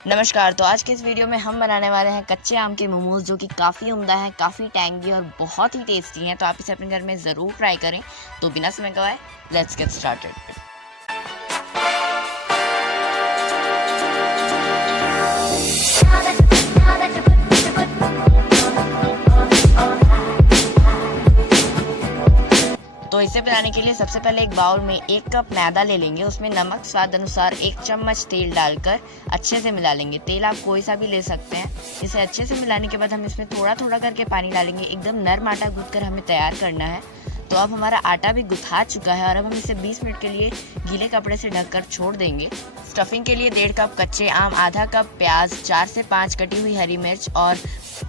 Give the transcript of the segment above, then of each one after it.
नमस्कार। तो आज के इस वीडियो में हम बनाने वाले हैं कच्चे आम के मोमोज, जो कि काफ़ी उम्दा हैं, काफ़ी टैंगी और बहुत ही टेस्टी हैं। तो आप इसे अपने घर में ज़रूर ट्राई करें। तो बिना समय गवाए लेट्स गेट स्टार्टेड। तो इसे बनाने के लिए सबसे पहले एक बाउल में 1 कप मैदा ले लेंगे। उसमें नमक स्वाद अनुसार 1 चम्मच तेल डालकर अच्छे से मिला लेंगे। तेल आप कोई सा भी ले सकते हैं। इसे अच्छे से मिलाने के बाद हम इसमें थोड़ा थोड़ा करके पानी डालेंगे। एकदम नरम आटा गूंथ कर हमें तैयार करना है। तो अब हमारा आटा भी गुथा चुका है और अब हम इसे 20 मिनट के लिए गीले कपड़े से ढककर छोड़ देंगे। स्टफिंग के लिए 1.5 कप कच्चे आम, आधा कप प्याज, 4 से 5 कटी हुई हरी मिर्च और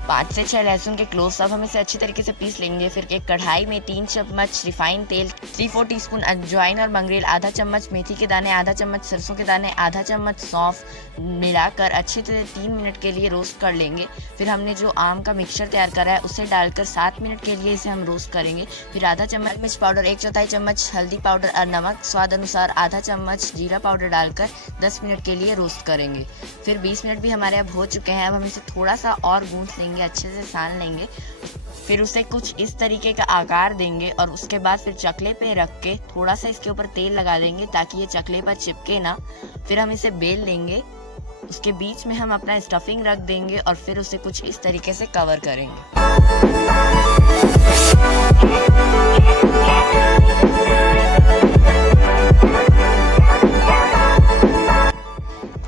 5 से 6 लहसुन के क्लोव्स। अब हम इसे अच्छी तरीके से पीस लेंगे। फिर एक कढ़ाई में 3 चम्मच रिफाइंड तेल, 3-4 टीस्पून अजवाइन और मंगरेल, आधा चम्मच मेथी के दाने, आधा चम्मच सरसों के दाने, आधा चम्मच सौंफ मिलाकर अच्छी तरह 3 मिनट के लिए रोस्ट कर लेंगे। फिर हमने जो आम का मिक्सचर तैयार करा है उसे डालकर 7 मिनट के लिए इसे हम रोस्ट करेंगे। फिर आधा चम्मच मिर्च पाउडर, 1/4 चम्मच हल्दी पाउडर और नमक स्वाद अनुसार, आधा चम्मच जीरा पाउडर डालकर 10 मिनट के लिए रोस्ट करेंगे। फिर 20 मिनट भी हमारे अब हो चुके हैं। अब हम इसे थोड़ा सा और गूंथ लेंगे, अच्छे से सान लेंगे। फिर उसे कुछ इस तरीके का आकार देंगे और उसके बाद फिर चकले पे रख के थोड़ा सा इसके ऊपर तेल लगा देंगे ताकि ये चकले पर चिपके ना। फिर हम इसे बेल लेंगे। उसके बीच में हम अपना स्टफिंग रख देंगे और फिर उसे कुछ इस तरीके से कवर करेंगे।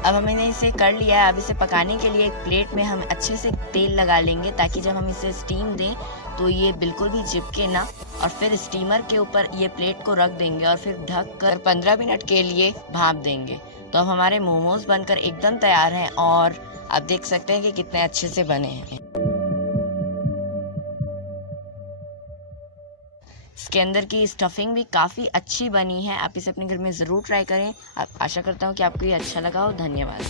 अब हमने इसे कर लिया है। अब इसे पकाने के लिए एक प्लेट में हम अच्छे से तेल लगा लेंगे ताकि जब हम इसे स्टीम दें तो ये बिल्कुल भी चिपके ना। और फिर स्टीमर के ऊपर ये प्लेट को रख देंगे और फिर ढक कर 15 मिनट के लिए भाप देंगे। तो अब हमारे मोमोज बनकर एकदम तैयार हैं और आप देख सकते हैं कि कितने अच्छे से बने हैं। इसके अंदर की स्टफिंग भी काफ़ी अच्छी बनी है। आप इसे अपने घर में ज़रूर ट्राई करें। आशा करता हूँ कि आपको ये अच्छा लगा हो। धन्यवाद।